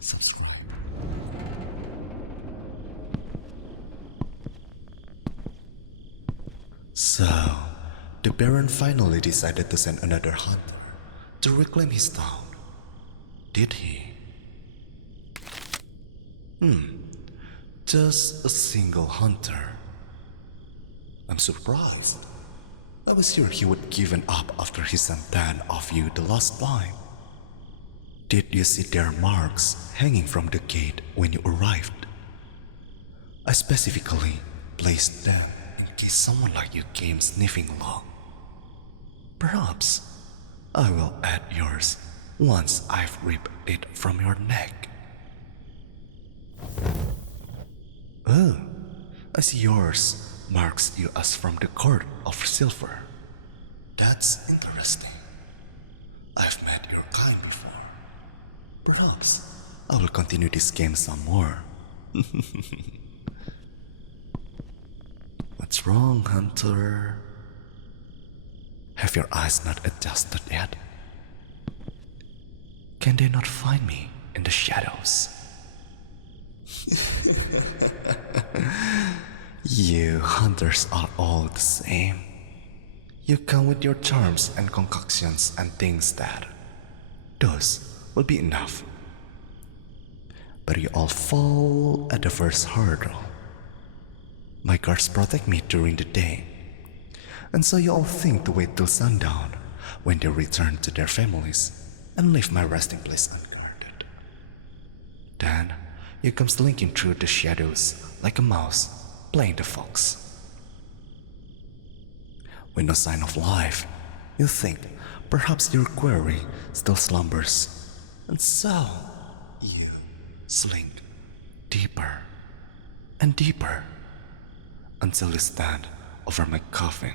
Subscribe. So, the Baron finally decided to send another hunter to reclaim his town. Did he? Just a single hunter. I'm surprised. I was sure he would given up after he sent 10 of you the last time. Did you see their marks hanging from the gate when you arrived? I specifically placed them in case someone like you came sniffing along. Perhaps I will add yours once I've ripped it from your neck. Oh, I see yours marks you as from the court of silver. That's interesting. I've met your kind before. Perhaps I will continue this game some more. What's wrong, Hunter? Have your eyes not adjusted yet? Can they not find me in the shadows? You hunters are all the same. You come with your charms and concoctions and things that those will be enough. But you all fall at the first hurdle. My guards protect me during the day, and so you all think to wait till sundown when they return to their families and leave my resting place unguarded. Then you come slinking through the shadows like a mouse playing the fox. With no sign of life, you think perhaps your quarry still slumbers, and so you slink deeper and deeper until you stand over my coffin.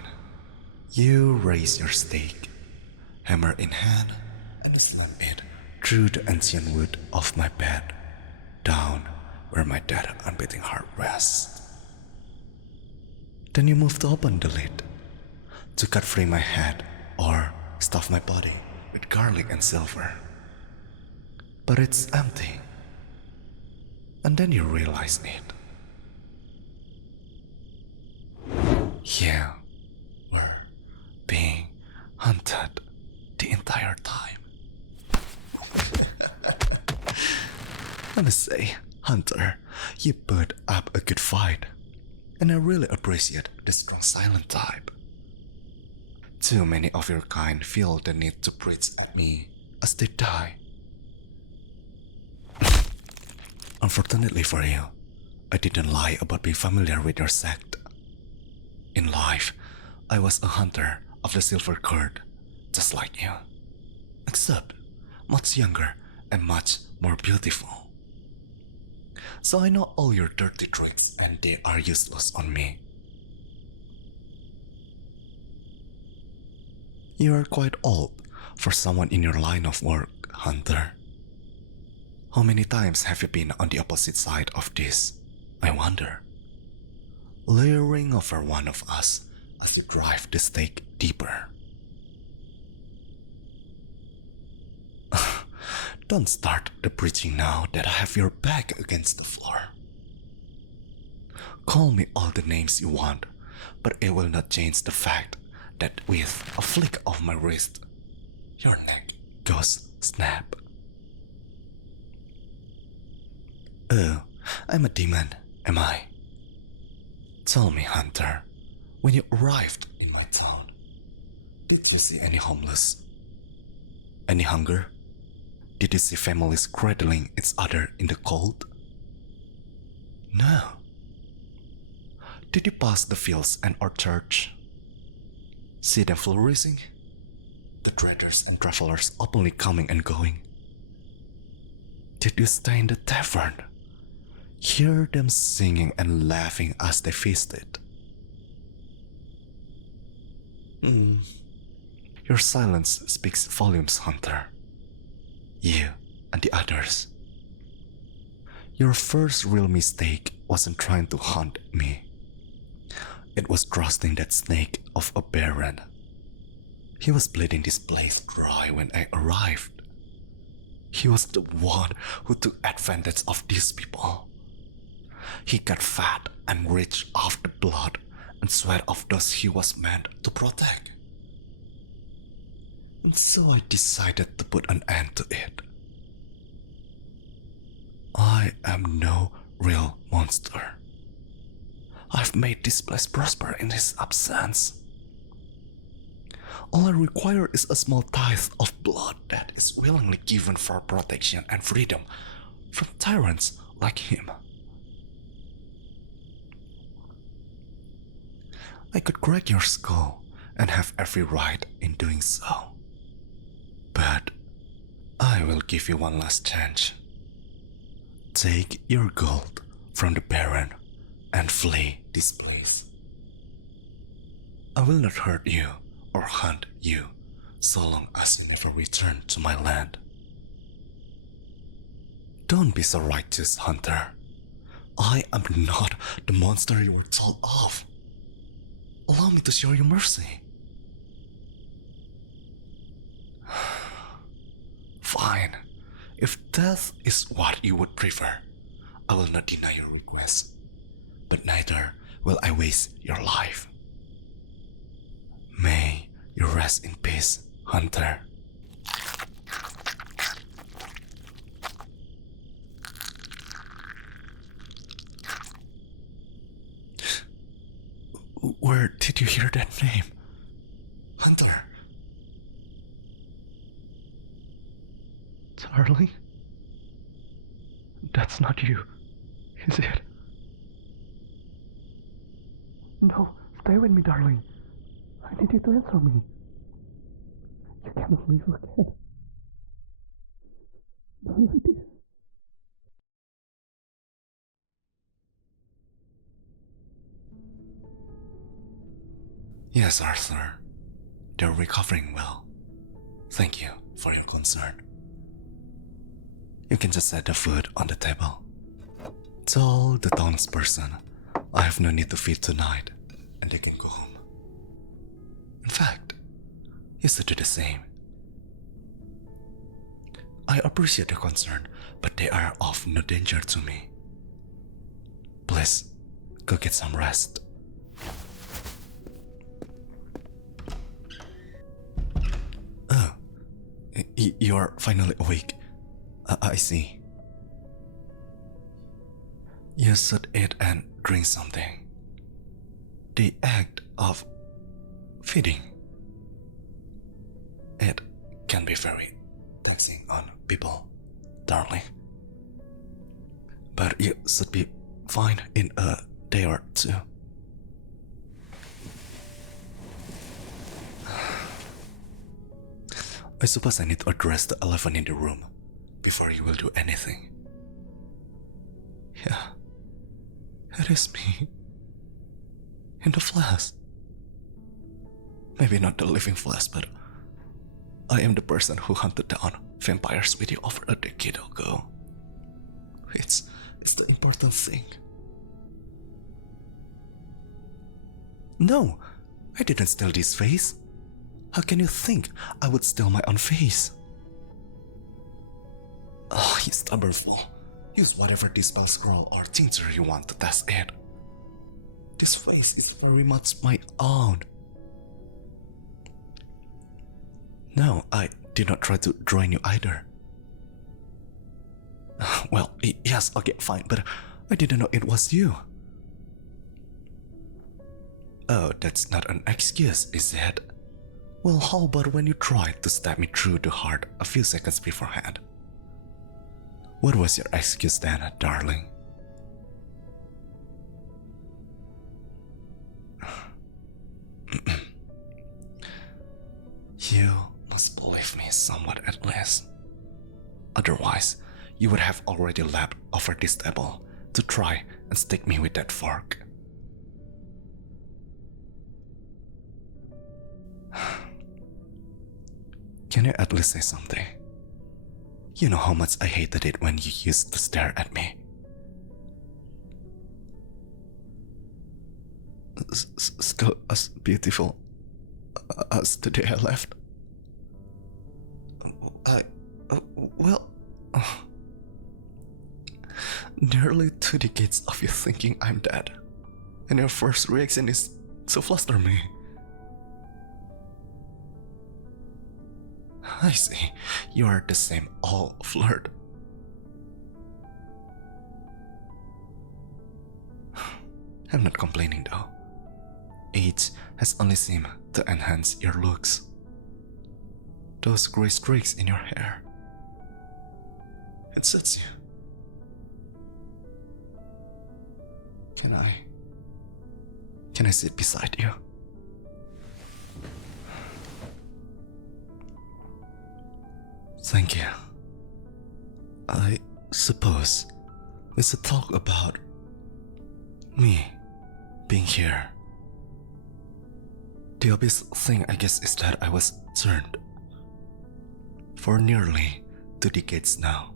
You raise your stake, hammer in hand, and slam it through the ancient wood of my bed, down where my dead unbeating heart rests. Then you move to open the lid, to cut free my head or stuff my body with garlic and silver. But it's empty. And then you realize it. You were being hunted the entire time. I must say, Hunter, you put up a good fight, and I really appreciate the strong silent type. Too many of your kind feel the need to preach at me as they die. Unfortunately for you, I didn't lie about being familiar with your sect. In life, I was a hunter of the silver cord, just like you, except much younger and much more beautiful. So I know all your dirty tricks and they are useless on me. You are quite old for someone in your line of work, Hunter. How many times have you been on the opposite side of this, I wonder? Layering over one of us as you drive the stake deeper. Don't start the preaching now that I have your back against the floor. Call me all the names you want, but it will not change the fact that with a flick of my wrist, your neck goes snap. Oh, I'm a demon, am I? Tell me, Hunter, when you arrived in my town, did you see any homeless? Any hunger? Did you see families cradling each other in the cold? No. Did you pass the fields and orchards? See them flourishing? The traders and travelers openly coming and going? Did you stay in the tavern? Hear them singing and laughing as they feasted? Your silence speaks volumes, Hunter. You and the others. Your first real mistake wasn't trying to hunt me. It was trusting that snake of a baron. He was bleeding this place dry when I arrived. He was the one who took advantage of these people. He got fat and rich off the blood and sweat of those he was meant to protect. And so I decided to put an end to it. I am no real monster. I've made this place prosper in his absence. All I require is a small tithe of blood that is willingly given for protection and freedom from tyrants like him. I could crack your skull and have every right in doing so. But I will give you one last chance. Take your gold from the Baron and flee this place. I will not hurt you or hunt you so long as you never return to my land. Don't be so righteous, Hunter. I am not the monster you were told of. Allow me to show you mercy. Fine. If death is what you would prefer, I will not deny your request. But neither will I waste your life. May you rest in peace, Hunter. Where did you hear that name? Hunter. Darling? That's not you, is it? No, stay with me, darling. I need you to answer me. You cannot leave again. Not like this. Yes, Arthur. They're recovering well. Thank you for your concern. You can just set the food on the table. Tell the townsperson I have no need to feed tonight and they can go home. In fact, you should do the same. I appreciate the concern, but they are of no danger to me. Please, go get some rest. Oh, you are finally awake. I see. You should eat and drink something. The act of feeding, it can be very taxing on people, darling. But you should be fine in a day or two. I suppose I need to address the elephant in the room before you will do anything. Yeah, it is me. In the flesh. Maybe not the living flesh, but I am the person who hunted down vampires with you over a decade ago. It's the important thing. No, I didn't steal this face. How can you think I would steal my own face? Oh, you stubborn fool. Use whatever dispel scroll or tincture you want to test it. This face is very much my own. No, I did not try to join you either. Well, yes, okay, fine, but I didn't know it was you. Oh, that's not an excuse, is it? Well, how about when you tried to stab me through the heart a few seconds beforehand? What was your excuse then, darling? You must believe me somewhat at least. Otherwise, you would have already leapt over this table to try and stick me with that fork. Can you at least say something? You know how much I hated it when you used to stare at me. Still as beautiful as the day I left. Well, Nearly 2 decades of you thinking I'm dead, and your first reaction is to fluster me. I see, you are the same old flirt. I'm not complaining though. Age has only seemed to enhance your looks. Those gray streaks in your hair, it suits you. Can I sit beside you? Thank you. I suppose we should talk about me being here. The obvious thing, I guess, is that I was turned for nearly 2 decades now.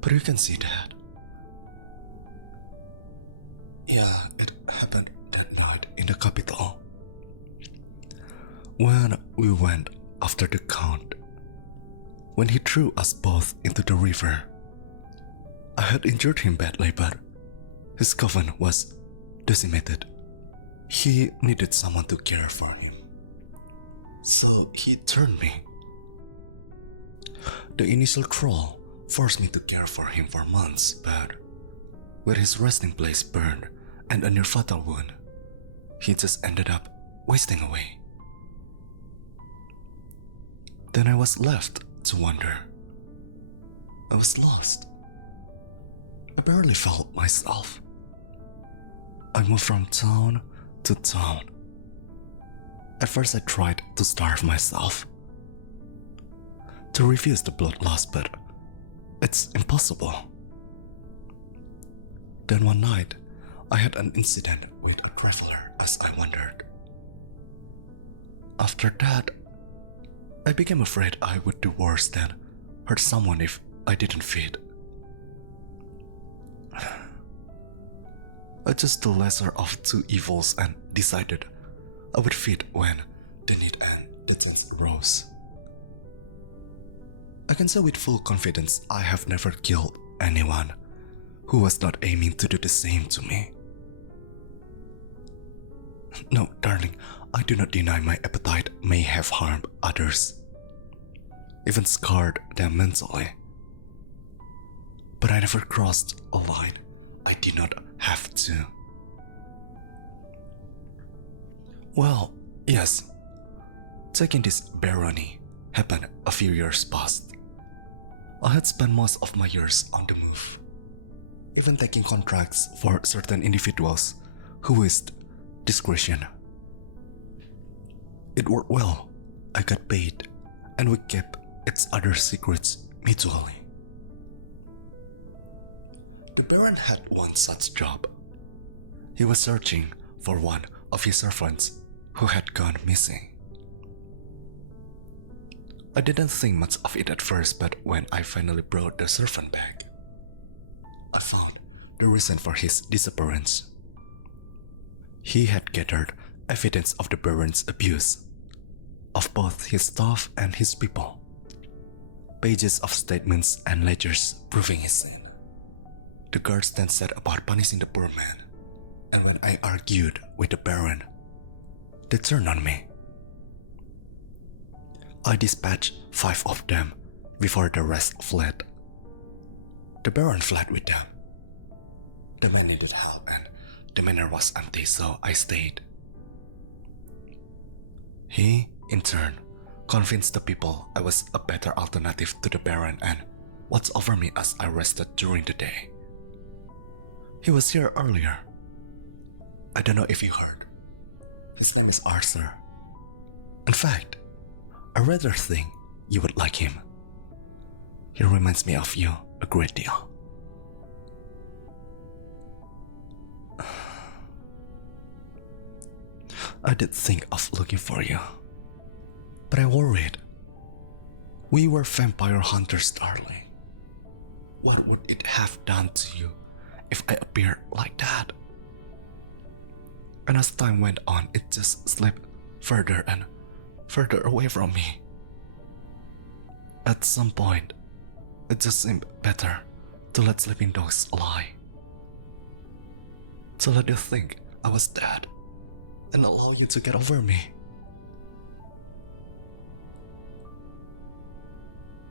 But you can see that. Yeah, it happened that night in the capital. When we went after the count, when he threw us both into the river. I had injured him badly, but his coven was decimated. He needed someone to care for him, so he turned me. The initial troll forced me to care for him for months, but with his resting place burned and a near fatal wound, he just ended up wasting away. Then I was left to wonder. I was lost. I barely felt myself. I moved from town to town. At first I tried to starve myself, to refuse the blood loss, but it's impossible. Then one night, I had an incident with a traveler as I wandered. After that, I became afraid I would do worse than hurt someone if I didn't feed. I chose the lesser of two evils and decided I would feed when the need and the chance arose. I can say with full confidence I have never killed anyone who was not aiming to do the same to me. No, darling, I do not deny my appetite may have harmed others, even scarred them mentally. But I never crossed a line I did not have to. Well, yes, taking this barony happened a few years past. I had spent most of my years on the move, even taking contracts for certain individuals who wished discretion. It worked well. I got paid, and we kept its other secrets mutually. The Baron had one such job. He was searching for one of his servants who had gone missing. I didn't think much of it at first, but when I finally brought the servant back, I found the reason for his disappearance. He had gathered evidence of the Baron's abuse of both his staff and his people, pages of statements and ledgers proving his sin. The guards then set about punishing the poor man, and when I argued with the Baron, they turned on me. I dispatched 5 of them before the rest fled. The Baron fled with them. The man needed help and the manor was empty, so I stayed. He, in turn, convinced the people I was a better alternative to the Baron and watched over me as I rested during the day. He was here earlier. I don't know if you heard. His name is Arthur. In fact, I rather think you would like him. He reminds me of you a great deal. I did think of looking for you, but I worried. We were vampire hunters, darling. What would it have done to you if I appeared like that? And as time went on, it just slipped further and further away from me. At some point, It just seemed better to let sleeping dogs lie. To let you think I was dead and allow you to get over me.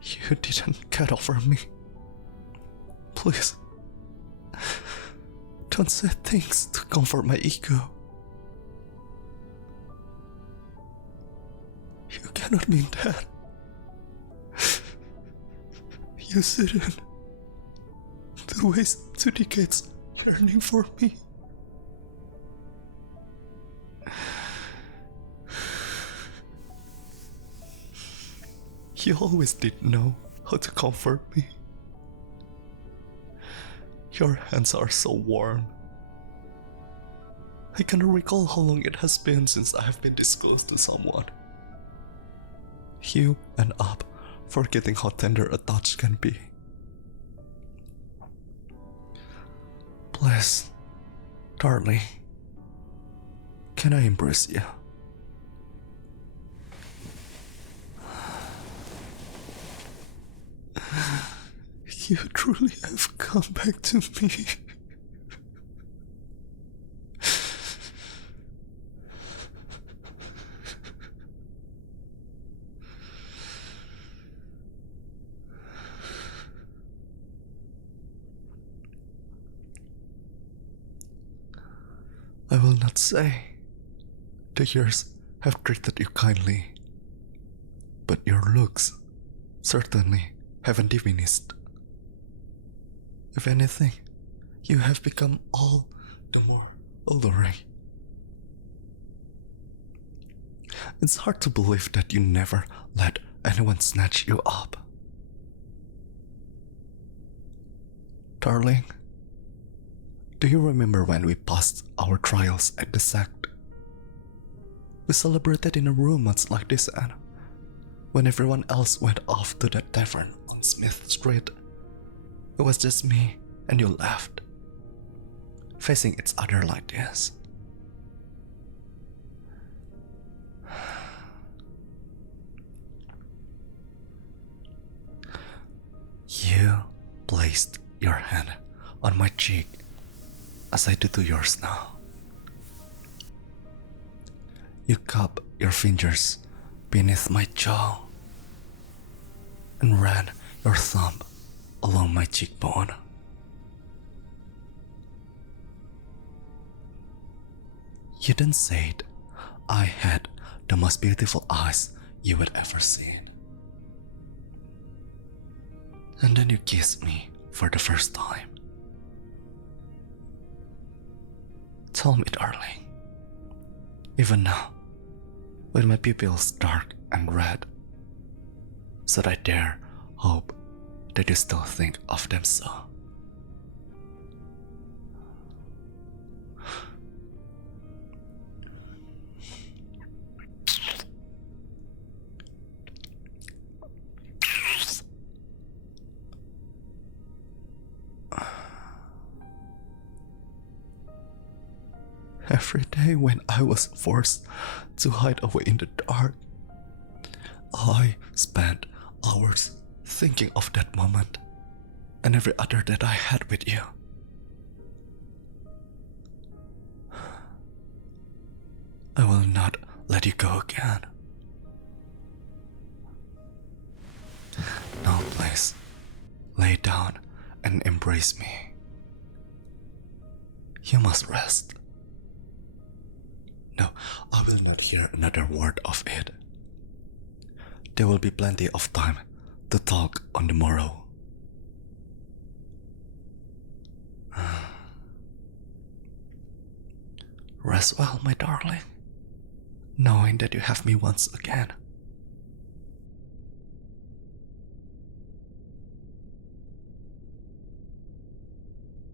You didn't get over me. Please, don't say things to comfort my ego. You cannot mean that. You didn't. To waste 2 decades yearning for me. You always did know how to comfort me. Your hands are so warm. I cannot recall how long it has been since I have been this close to someone. You end up forgetting how tender a touch can be. Please, darling, can I embrace you? You truly have come back to me. I will not say the years have treated you kindly, but your looks certainly haven't diminished. If anything, you have become all the more alluring. It's hard to believe that you never let anyone snatch you up. Darling, do you remember when we passed our trials at the sect? We celebrated in a room much like this, and when everyone else went off to that tavern on Smith Street, it was just me and you left, facing each other like this. You placed your hand on my cheek as I do to yours now. You cup your fingers beneath my jaw and ran your thumb along my cheekbone. You then said I had the most beautiful eyes you had ever seen. And then you kissed me for the first time. Tell me, darling, even now, with my pupils dark and red, should I dare hope that you still think of them so? Every day when I was forced to hide away in the dark, I spent hours thinking of that moment and every other that I had with you. I will not let you go again. Now please, lay down and embrace me. You must rest. No, I will not hear another word of it. There will be plenty of time to talk on the morrow. Rest well, my darling, knowing that you have me once again.